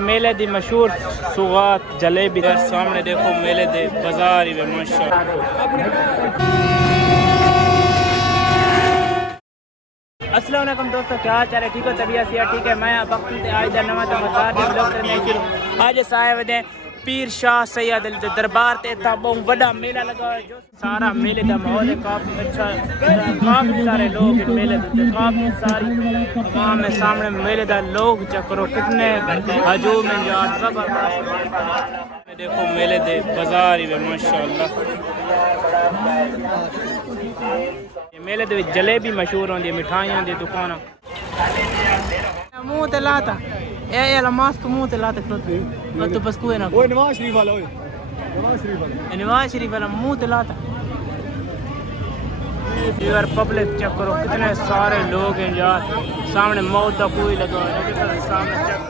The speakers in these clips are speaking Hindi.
मेले दी मशहूर सुगात जलेबी दे सामने देखो मेले दे बाजार ही माशाअल्लाह। अस्सलाम वालेकुम दोस्तों, क्या हाल चाल है? ठीक हो? तबीयत से ठीक है? मैं बख्त आज नवा मजार आज साए वदे पीर शाह सैयद अली दरबार ते था बहुत बड़ा मेला लगा है। जो सारा मेले का माहौल है काफ़ी अच्छा, काफ़ी सारे लोग मेले काफ़ी सारी आवाम है सामने मेले का लोग चक्रो कितने हजूम में यार सब देखो मेले दे बाजार ही माशाअल्लाह। मेले दे जलेबी मशहूर होंदी, मिठाइयां दी दुकान मुंह ते लाता ए मास्क मुंह ते लाता तो बस कोई ना ओए नवाज शरीफ वाला नवाज शरीफ वाला मुंह ते लाता यार। पब्लिक चेक करो कितने सारे लोग हैं यार, सामने मौत का कोई लगा है सामने चेक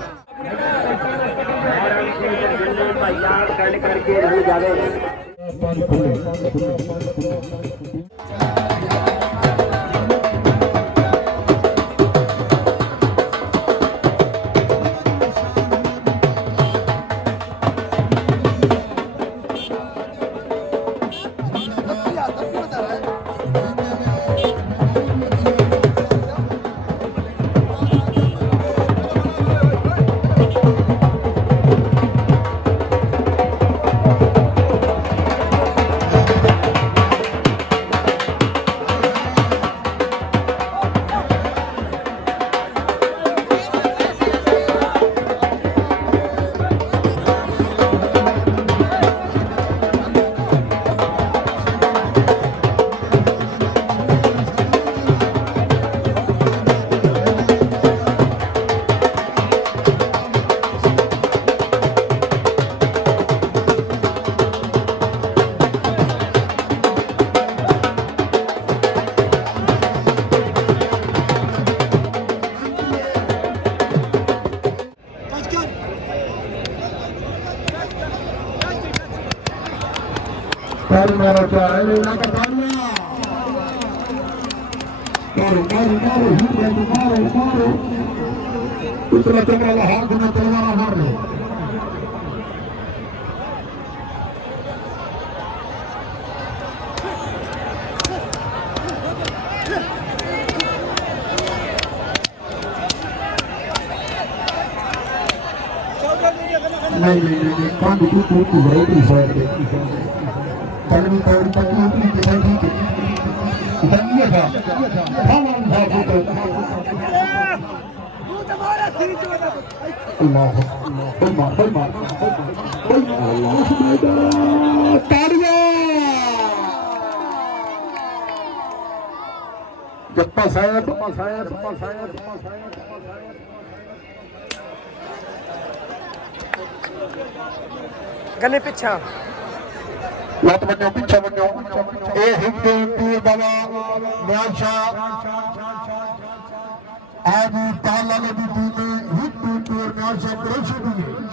जप्पा साहब गले पिछा लत बनो पिछा बनो ए हिंदू पीर बाबा न्याशा आज ताला नबी दी में हिंदू पीर न्याशा कुरैशी दी